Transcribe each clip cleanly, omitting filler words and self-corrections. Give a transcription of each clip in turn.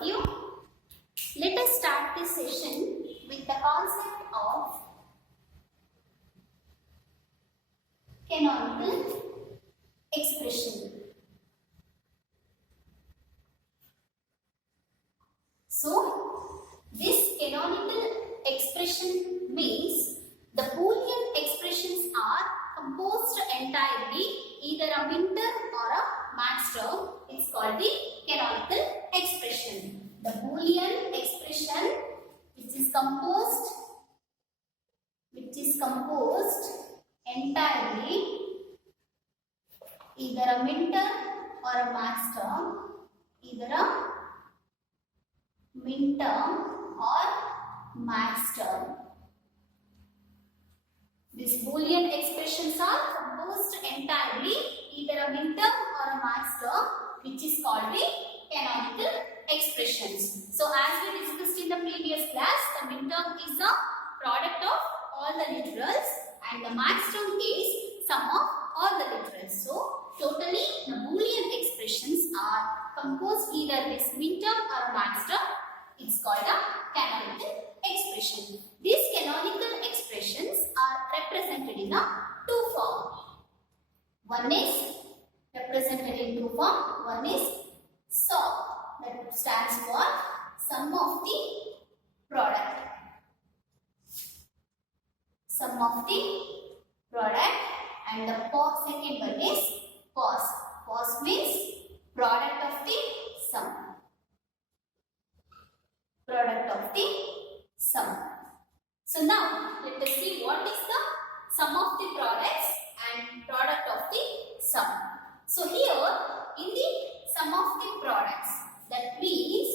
of you. Let us start this session with the concept of canonical expression. So, this canonical expression means the Boolean expressions are composed entirely either a min term or a max term. It's called the canonical expression. The Boolean expression which is composed entirely either a min term or a max term, either a min term or max term. These Boolean expressions are composed entirely either a min term or a max term, which is called the canonical expressions. So as we discussed in the previous class, the min term is the product of all the literals and the max term is sum of all the literals. So totally the Boolean expressions are composed either this min term or a max term. It's called a canonical expression. These canonical expressions are represented in a two form. One is represented in two form. One is SOP, that stands for sum of the product. Sum of the product, and the second one is POS. POS means product of the sum. Product of the sum. So now let us see what is the sum of the products and product of the sum. So here in the sum of the products, that means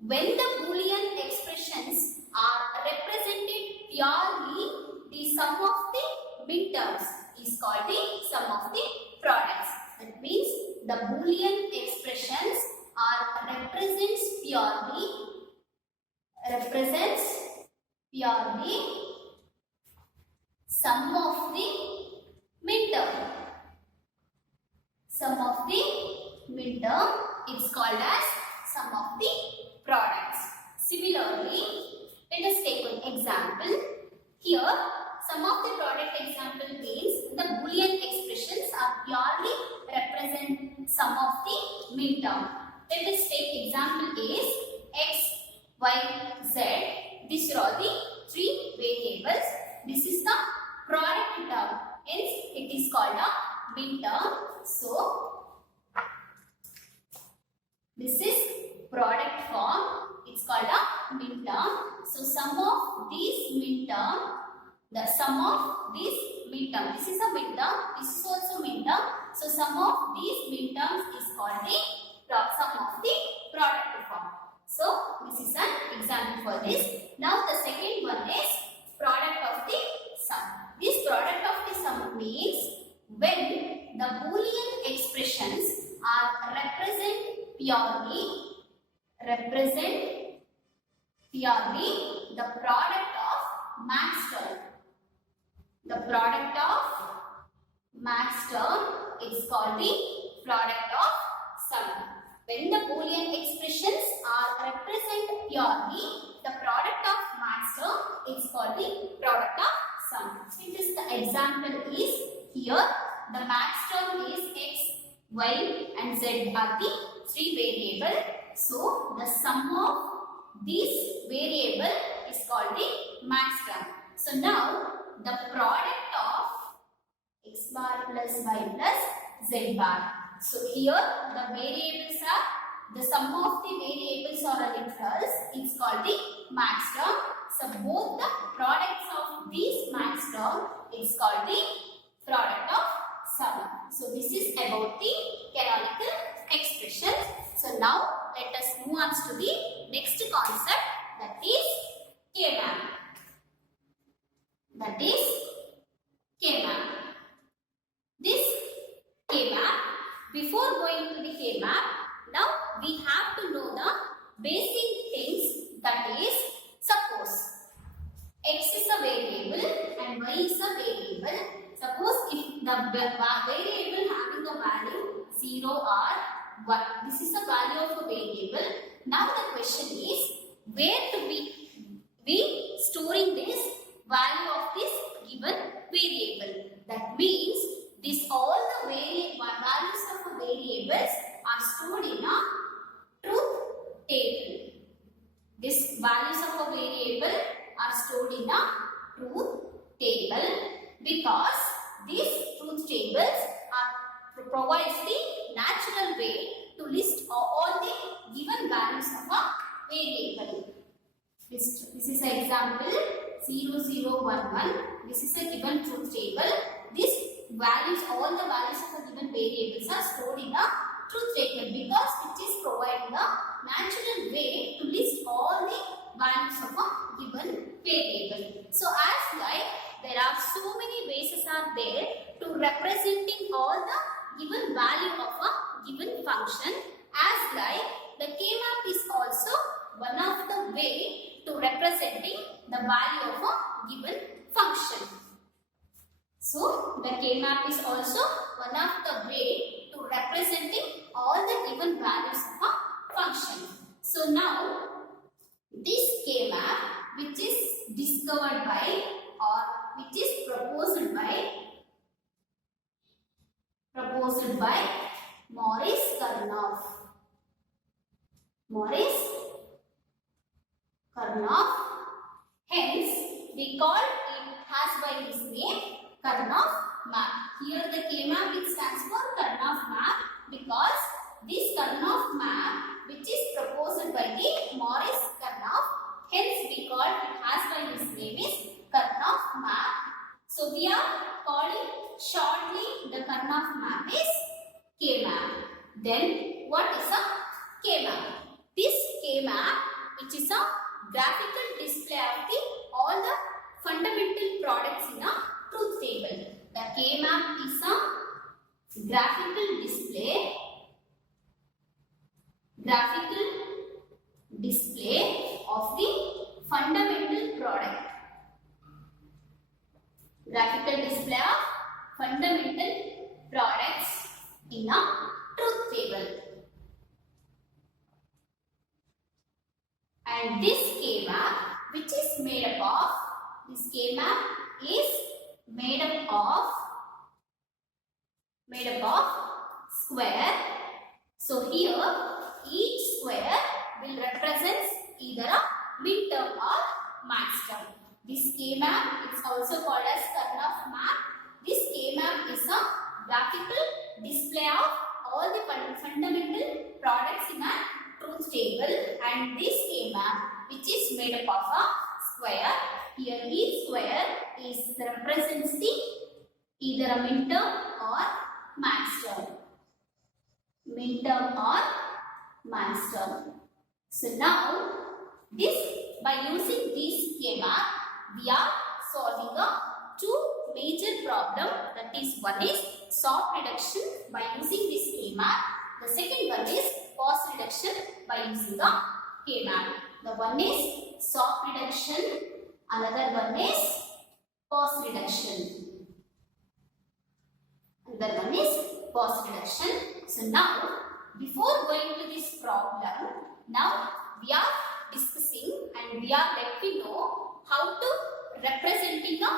when the Boolean expressions are represented purely, the sum of the min terms is called the sum of the products. That means the Boolean expressions are represents purely sum of the min term. Sum of the min term is called as sum of the products. Similarly, let us take an example. Here, sum of the product example means the Boolean expressions are purely represent sum of the min term. Let us take example is x, y, z. These are all the three variables. This is the product term. Hence, it is called a min term. So, this is product form. It's called a min term. So, sum of these min term, the sum of this min term. This is a min term. This is also min term. So, sum of these min terms is called the sum of the product form. So, this is an example for this. Now, the second one is product of the sum. This product of the sum means when the Boolean expressions are represent purely the product of max term. The product of max term is called the product of sum. When the Boolean expressions are represent purely the product of max term, it's called the product of sum. So this the example is here the max term is x, y and z are the three variable. So the sum of this variable is called the max term. So now the product of x bar plus y plus z bar. So here the variables are the sum of the variables or literals is called the max term. So both the products of these max term is called the product of sum. So this is about the canonical expression. So now let us move on to the next concept, that is K-map. That is K-map. This K-map, before going to the K-map, now we have to know the basic things, that is, suppose x is a variable and y is a variable. Suppose if the variable having a value 0 or this is the value of a variable. Now the question is, where to be storing this value of this given variable. That means all the values of a variables are stored in a truth table. These values of a variable are stored in a truth table because these truth tables provides the natural way to list all the given values of a variable. This is an example 0011. This is a given truth table. This values, all the values of the given variables are stored in a truth table because it is providing a natural way to list all the values of a given variable. So as like there are so many ways are there to representing all the given value of a given function, as like the K-map is also one of the way to representing the value of a given function. So the K-map is also one of the way to representing all the given values of a function. So now this K-map, which is discovered by or which is proposed by Maurice Karnoff. Hence we call it has by his name Karnoff map. Here the K-map it stands for Karnoff map because this Karnoff map which is proposed by the Maurice Karnoff, hence we call it has by his name is Karnoff map. So we are calling shortly the Karnoff map is K-map. Then what is a K-map? This K-map which is a graphical display of all the fundamental products in a truth table. The K-map is a graphical display of the fundamental product. Graphical display of fundamental products in a truth table. And this K-map which is made up of, this K-map is made up of square. So here each square will represent either a midterm or max term. This K-map is also called as Karnoff map. This K-map is a graphical display of all the fundamental products in a truth table, and this K-map which is made up of a square. Here each square represents the either a midterm or max term. So now by using this K-map we are solving a two major problem. That is, one is soft reduction by using this K-map. The second one is cost reduction by using the K-map. The one is soft reduction, another one is cost reduction. Another one is cost reduction. So now, before going to this problem, now we are discussing and we are let we know how to representing a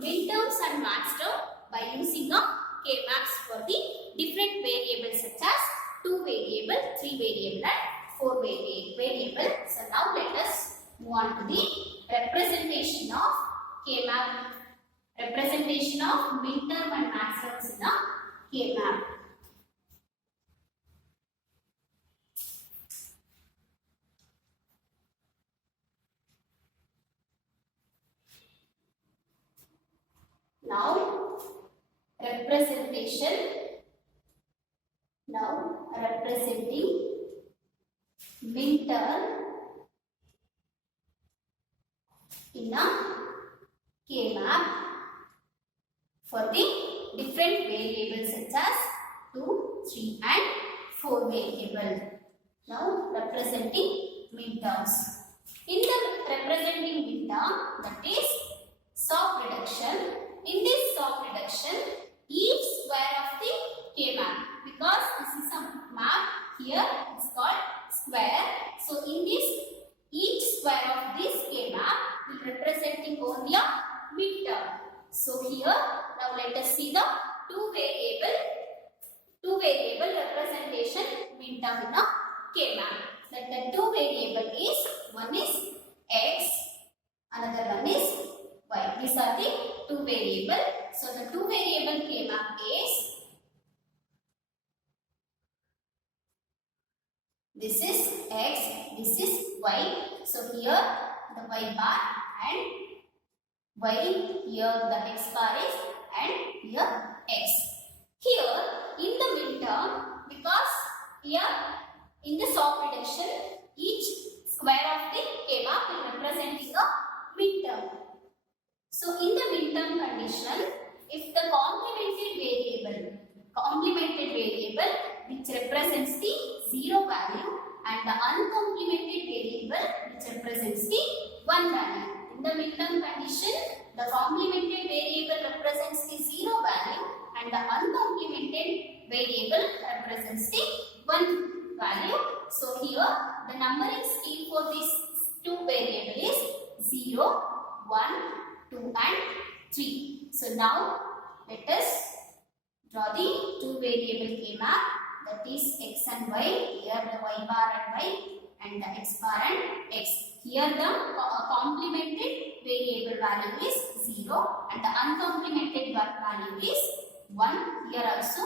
midterms and max term by using a K-maps for the different variables such as 2 variable, 3 variable and 4 variable. So now let us move on to the representation of K-map, representation of midterm and max terms in a K-map. Now representing midterm in a K-map for the different variables such as 2, 3 and 4 variable. Now representing midterms. In the representing midterm, that is soft reduction. In this soft reduction, each square of the K-map, because this is a map here now let us see the two variable representation minterm in a K-map. That the two variable is, one is x, another one is y. These are the two variable. So the two variable K-map is, this is x, this is y. So here the y bar and y, here the x bar is, and here x. Here in the midterm, because here in the soft reduction, each square of the K-map will representing a midterm. So in the midterm condition, if the complemented variable which represents the 0 value and the uncomplemented variable which represents the 1 value. In the midterm condition, the complemented variable represents the 0 value and the uncomplemented variable represents the 1 value. So here the numbering scheme for these two variable is 0, 1, 2 and 3. So now let us draw the two variable K-map, that is x and y. Here the y bar and y and the x bar and x. Here the complemented variable value is 0 and the uncomplemented value is 1. Here also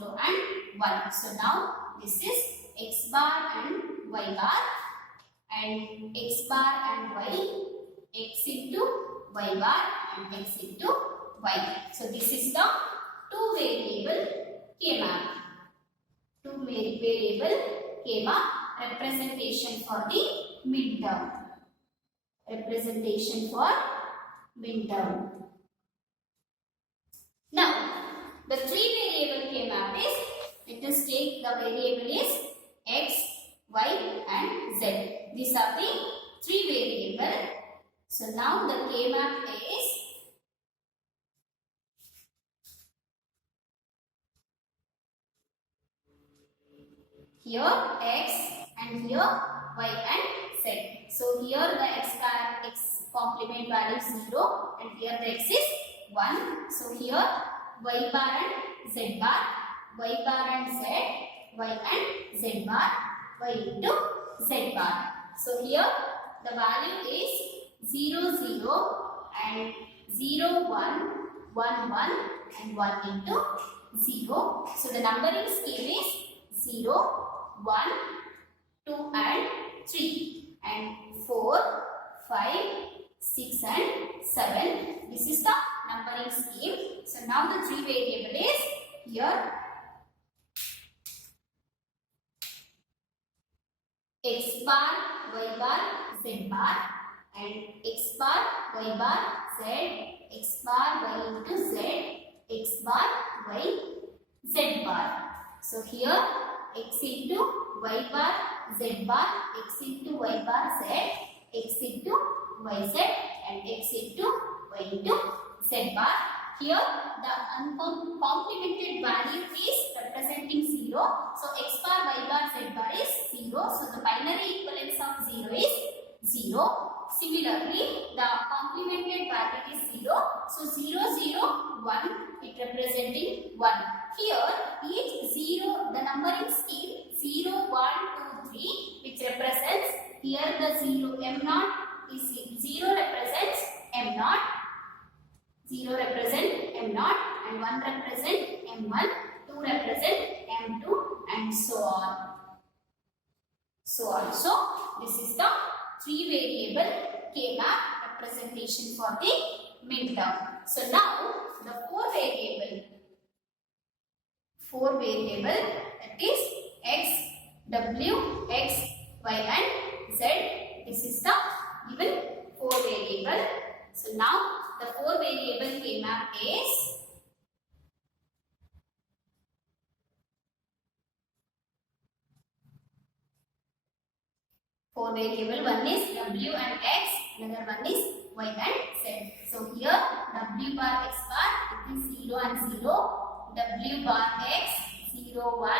0 and 1. So now this is x bar and y bar, and x bar and y, x into y bar and x into y. So this is the two variable K-map. Two variable K-map representation for the midterm. Representation for midterm. Now the three variable K-map is, let us take the variable is x, y and z. These are the three variable. So now the K-map is, here x and here y and z. So here the x complement value is 0 and here the x is 1. So here y bar and z bar, y bar and z, y and z bar, y into z bar. So here the value is 0, 0 and 0, 1, 1, 1 and 1 into 0. So the numbering scheme is 0, 1, 2 and 3 and 4, 5, 6 and 7. This is the numbering scheme. So now the three variable is here x bar, y bar, z bar, and x bar, y bar, z, x bar, y into z, x bar, y, z bar. So here x into y bar, z bar, x into y bar, z, x into yz and x into y into z bar. Here the uncomplemented value is representing 0. So x bar, y bar, z bar is 0. So the binary equivalence of 0 is 0. Similarly, the complemented value is 0. So 0, 0, 1, it representing 1. Here each 0, the numbering scheme 0, 1, 2, 3, which represents, here the 0 m0 is 0 represents m0, 0 represent m0 and 1 represent m1, 2 represent m2 and so on. So this is the three variable K-map representation for the midterm. So now the four variable that is x, w, x, y and z. This is the given four variable. So now the four variable K-map is four variable. One is w and x, another one is y and z. So here w bar x bar, it is 0 and 0, w bar x 0, 1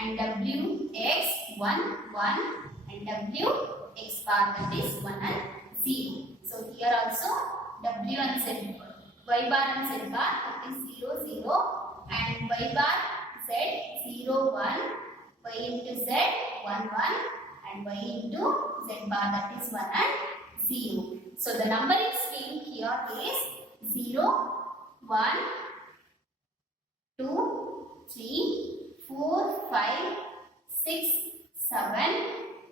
and w x 1, 1 and w x bar, that is 1 and 0. So here also w and z y bar and z bar, that is 0, 0, and y bar z 0, 1, y into z 1, 1, and y into z bar, that is 1 and 0. So the numbering scheme here is 0, 1, 2, 3, 4, 5, 6, 7,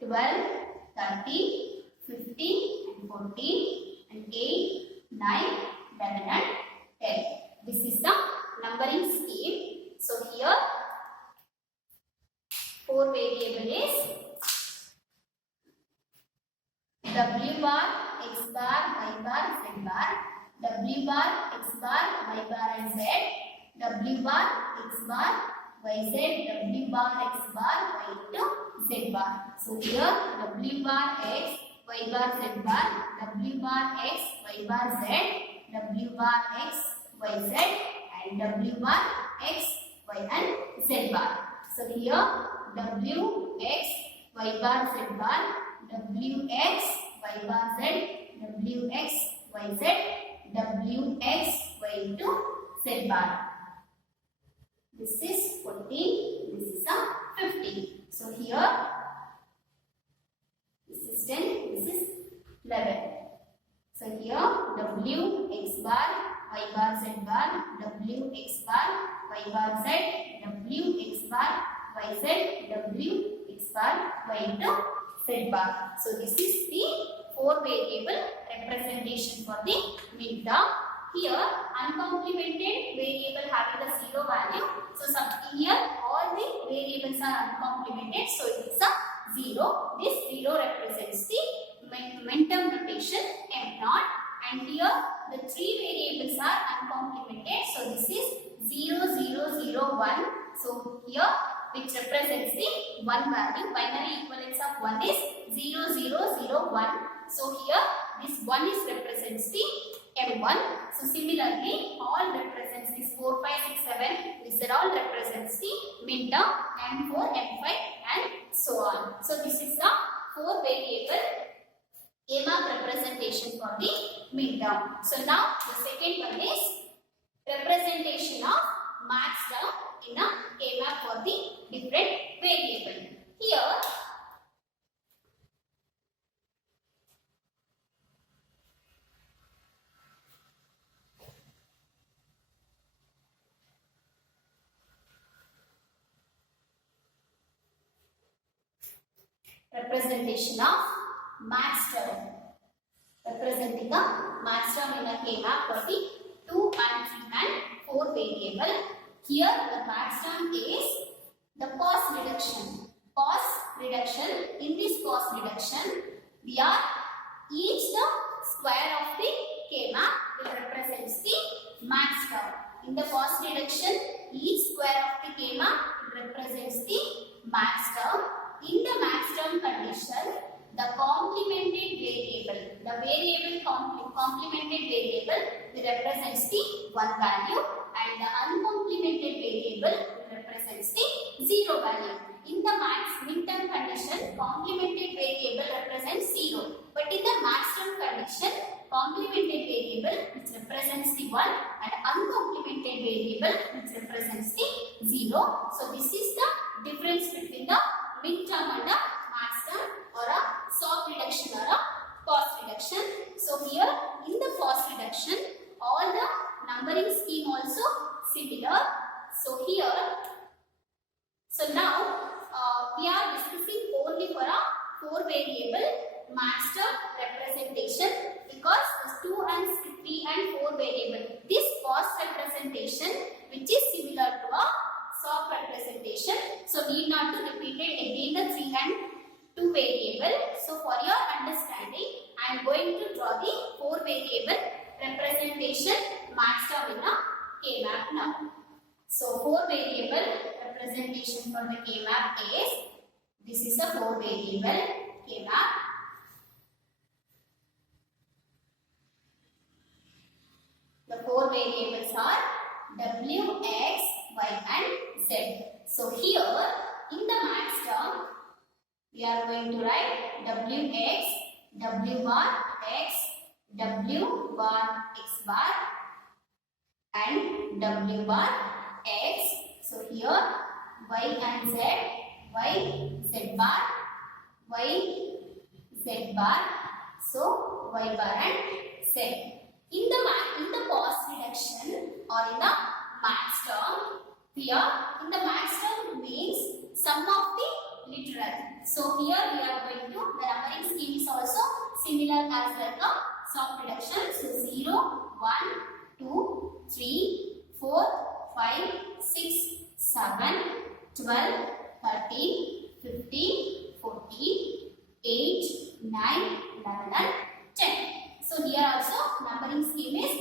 12, 13, 15, and 14, and 8, 9, 11, and 10. This is the numbering scheme. So here 4 variable is W bar, X bar, Y bar, Z bar, W bar, X bar, Y bar and Z, W bar, X bar, YZ, W bar, X bar, Y into Z bar. So here W bar, X, Y bar, Z bar, W bar, X, Y bar, Z, W bar, X, Y, Z, and W bar, X, Y and Z bar. So here W, X, Y bar, Z bar, W, X, Y bar, Z, W, X, Y, Z, W, X, Y into Z bar. This is 14, this is a 15. So here, this is 10, this is 11. So here, W, X bar, Y bar, Z bar, W, X bar, Y bar, Z, W, X bar, Y, Z, W, X bar, Y into Z bar. So this is the 4 variable representation for the midterm. Here, uncomplemented variable having a 0 value. So here all the variables are uncomplemented. So it is a 0. This 0 represents the momentum notation M0. And here the 3 variables are uncomplemented. So this is 0, 0, 0, 1. So here which represents the 1 value. Binary equivalence of 1 is 0, 0, 0, 1. So here this 1 is represents the M1. So similarly, all represents this 4, 5, 6, 7. These are all represents the midterm, M4, M5 and so on. So this is the 4 variable K-map representation for the midterm. So now the second one is representation of max term in a K-map for the different variable. Here representation of max term, representing the max term in a K-map for the 2 and 3 and 4 variable. Here the max term is the cost reduction. Cost reduction, in this cost reduction, we are each the square of the K-map will represents the max term. In the cost reduction, each square of the K-map represents the max term. In the max term condition, the complemented variable, the variable complemented variable represents the 1 value and the uncomplemented variable represents the 0 value. In the midterm condition, complemented variable represents 0. But in the max term condition, complemented variable which represents the 1 and uncomplemented variable which represents the 0. So this is the difference between the midterm and a max term or a soft reduction or a cost reduction. So here in the cost reduction, all the numbering scheme also similar. So here, so now we are discussing only for a 4 variable max term representation because this 2 and 3 and 4 variable. This cost representation which is similar to a soft representation. So need not to repeat it again the 3 and 2 variable. So for your understanding, I am going to draw the 4 variable representation max term in a K-map now. So 4 variable representation for the K-map is, this is a 4 variable K-map. The 4 variables are W, X, Y and Z. So here in the max term, we are going to write W bar X, W bar X bar, and W bar X. So here Y and Z, Y, Z bar, Y, Z bar. So Y bar and Z. In the cost reduction or in the max term, here in the max term means sum of the literal. So here we are going to, the numbering scheme is also similar as like a soft reduction. So 0, 1, 2, 3, 4, 5, 6, 7, 12, 13, 15, 14, 8, 9, 11 and 10. So here also numbering scheme is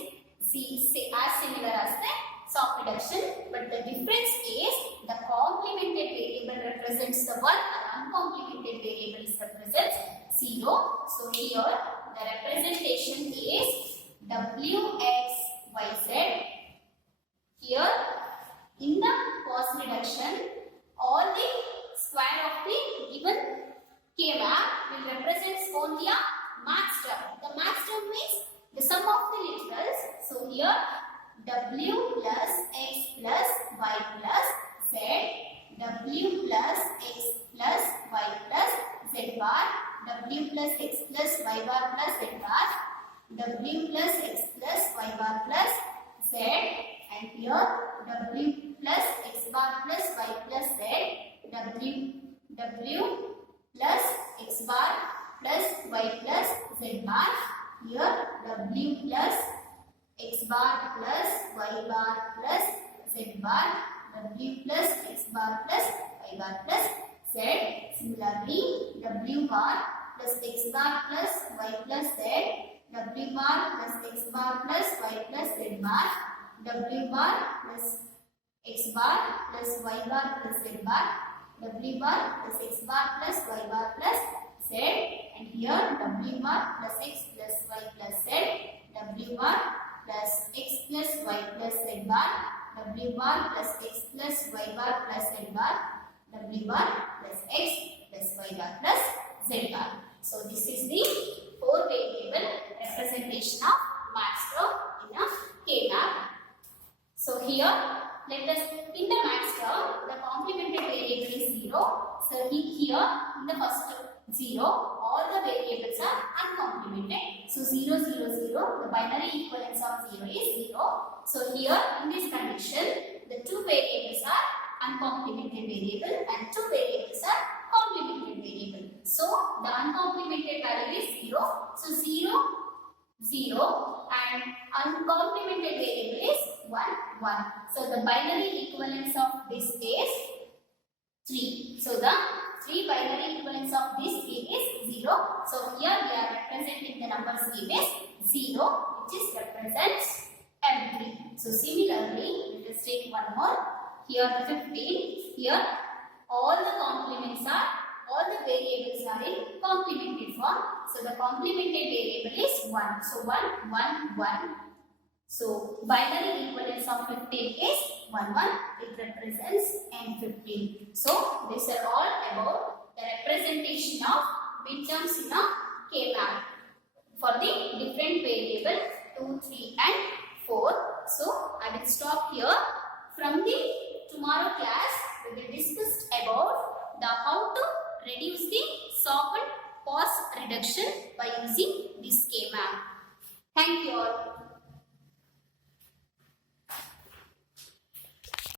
as similar as the soft reduction, but the difference is the complemented variable represents the 1 and uncomplemented variable represents 0. So here the representation is Wxyz. Here in the cost reduction, all the square of the given K map will represent only a max term. The max term means the sum of the literals. So here W plus X plus Y plus Z, W plus X plus Y plus Z bar, W plus X plus Y bar plus Z bar, W plus X plus Y bar plus Z, and here W plus X bar plus Y plus Z, W plus X bar plus Y plus Z bar, here W plus X bar plus Y bar plus Z bar, W plus X bar plus Y bar plus Z. Similarly, W bar plus X bar plus Y plus Z, W bar plus X bar plus Y plus Z bar, W bar plus X bar plus Y bar plus Z bar, W bar plus X bar plus Y bar plus Z, and here W bar plus X plus Y plus Z, W bar plus X plus Y plus Z bar, W bar plus X plus Y bar plus Z bar, W bar plus X plus Y bar plus Z bar. So this is the 4 variable representation of max term in a K map. So here let us, in the max term the complemented variable is 0. So here in the first 0, all the variables are uncomplemented. So 0, 0, 0, the binary equivalence of 0 is 0. So here in this condition, the 2 variables are uncomplemented variable and 2 variables are complemented variable. So the uncomplemented value is 0. So 0, 0 and uncomplemented variable is 1, 1. So the binary equivalence of this is 3. So the 3 binary equivalence of this scheme is 0. So here we are representing the number scheme is 0, which is represents M3. So similarly, let us take one more. Here 15. Here all the complements are, all the variables are in complemented form. So the complemented variable is 1. So 1, 1, 1. So binary equivalence of 15 is 1, 1. It represents M15. So these are all about the representation of midterms in a K map for the different variable 2, 3 and 4. So I will stop here. From the tomorrow class we will discuss about the how to reduce the soft and cost reduction by using this K map. Thank you all.